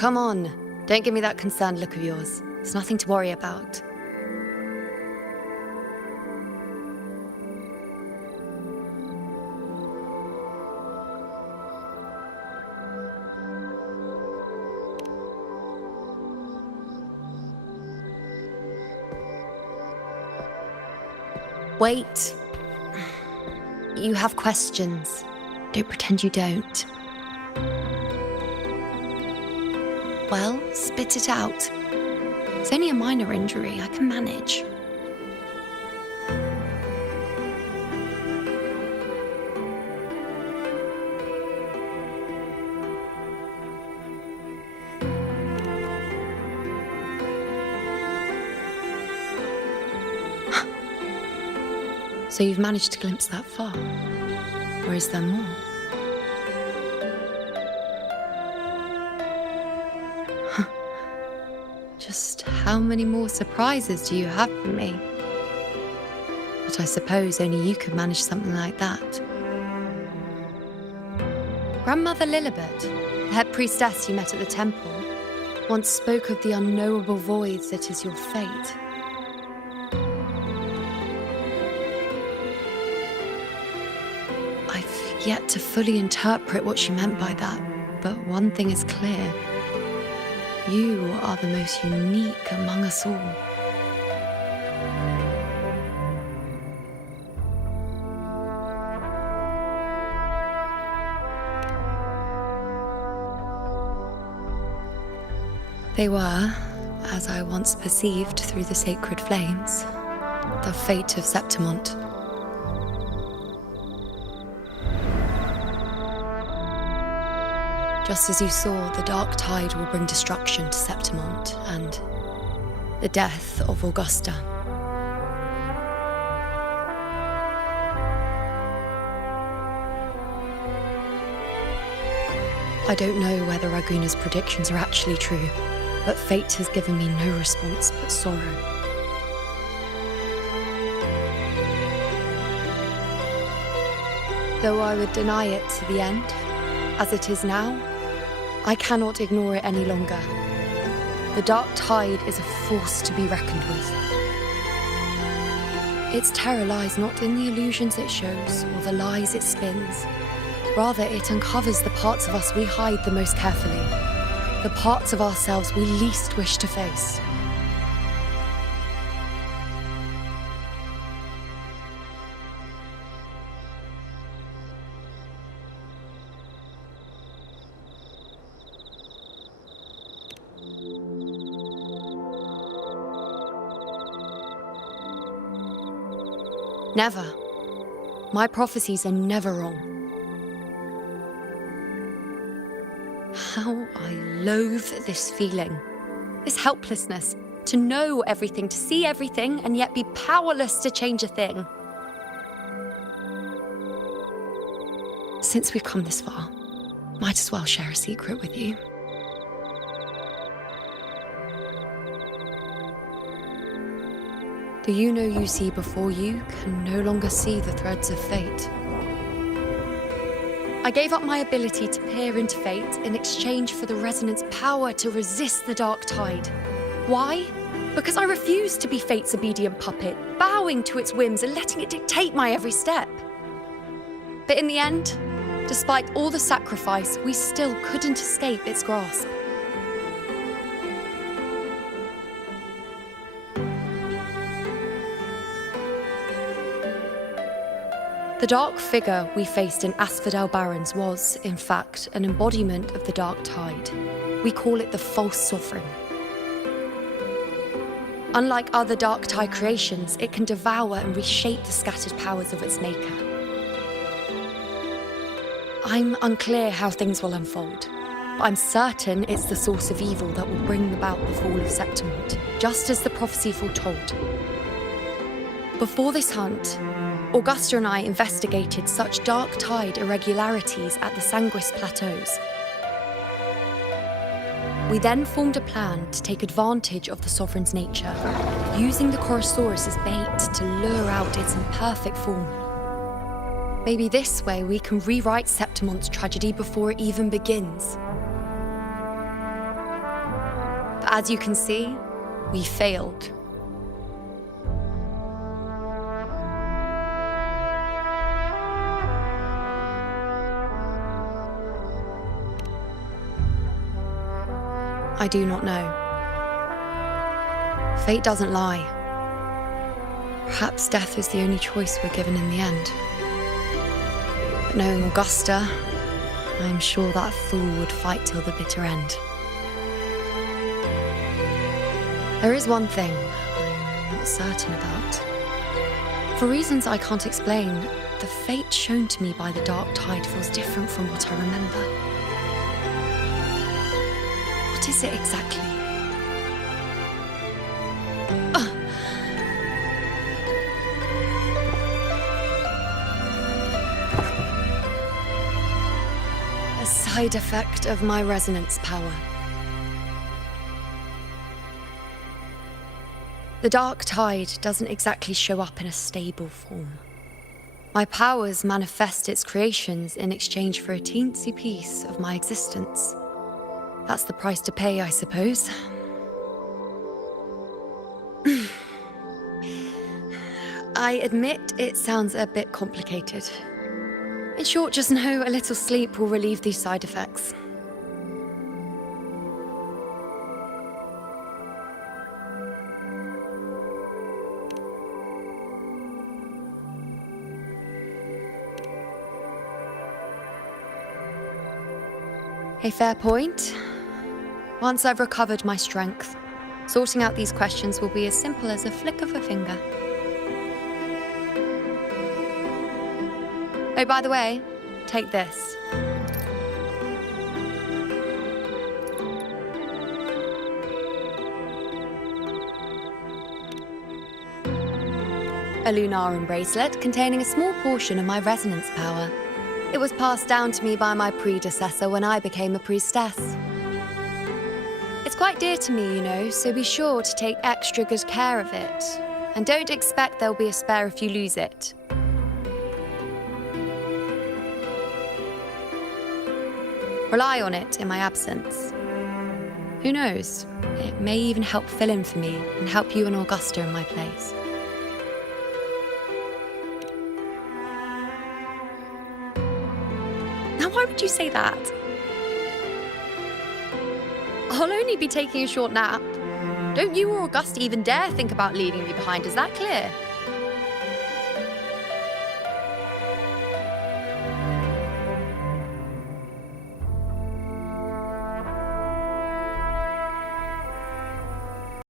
come on. Don't give me that concerned look of yours. It's nothing to worry about. Wait. You have questions. Don't pretend you don't. Well, spit it out. It's only a minor injury. I can manage. So you've managed to glimpse that far? Or is there more? Just how many more surprises do you have for me? But I suppose only you could manage something like that. Grandmother Lilibet, the head priestess you met at the temple, once spoke of the unknowable void that is your fate. I've yet to fully interpret what she meant by that, but one thing is clear. You are the most unique among us all. They were, as I once perceived through the sacred flames, the fate of Septimont. Just as you saw, the dark tide will bring destruction to Septimont and the death of Augusta. I don't know whether Raguna's predictions are actually true, but fate has given me no response but sorrow. Though I would deny it to the end, as it is now, I cannot ignore it any longer. The dark tide is a force to be reckoned with. Its terror lies not in the illusions it shows or the lies it spins. Rather, it uncovers the parts of us we hide the most carefully, the parts of ourselves we least wish to face. Never. My prophecies are never wrong. How I loathe this feeling, this helplessness, to know everything, to see everything, and yet be powerless to change a thing. Since we've come this far, might as well share a secret with you. The Iuno you see before you can no longer see the threads of fate. I gave up my ability to peer into fate in exchange for the resonance power to resist the dark tide. Why? Because I refused to be fate's obedient puppet, bowing to its whims and letting it dictate my every step. But in the end, despite all the sacrifice, we still couldn't escape its grasp. The dark figure we faced in Asphodel Barrens was, in fact, an embodiment of the dark tide. We call it the false sovereign. Unlike other dark tide creations, it can devour and reshape the scattered powers of its maker. I'm unclear how things will unfold, but I'm certain it's the source of evil that will bring about the fall of Septimont, just as the prophecy foretold. Before this hunt, Augusta and I investigated such dark tide irregularities at the Sanguis Plateaus. We then formed a plan to take advantage of the Sovereign's nature, using the Chorosaurus as bait to lure out its imperfect form. Maybe this way we can rewrite Septimont's tragedy before it even begins. But as you can see, we failed. I do not know. Fate doesn't lie. Perhaps death is the only choice we're given in the end. But knowing Augusta, I'm sure that fool would fight till the bitter end. There is one thing I'm not certain about. For reasons I can't explain, the fate shown to me by the dark tide feels different from what I remember. What is it exactly? A side effect of my resonance power. The dark tide doesn't exactly show up in a stable form. My powers manifest its creations in exchange for a teensy piece of my existence. That's the price to pay, I suppose. I admit it sounds a bit complicated. In short, just know a little sleep will relieve these side effects. A fair point. Once I've recovered my strength, sorting out these questions will be as simple as a flick of a finger. Oh, by the way, take this. A lunarum bracelet containing a small portion of my resonance power. It was passed down to me by my predecessor when I became a priestess. It's quite dear to me, you know, so be sure to take extra good care of it. And don't expect there'll be a spare if you lose it. Rely on it in my absence. Who knows? It may even help fill in for me and help you and Augusta in my place. Now, why would you say that? I'll only be taking a short nap. Don't you or Augusta even dare think about leaving me behind, is that clear?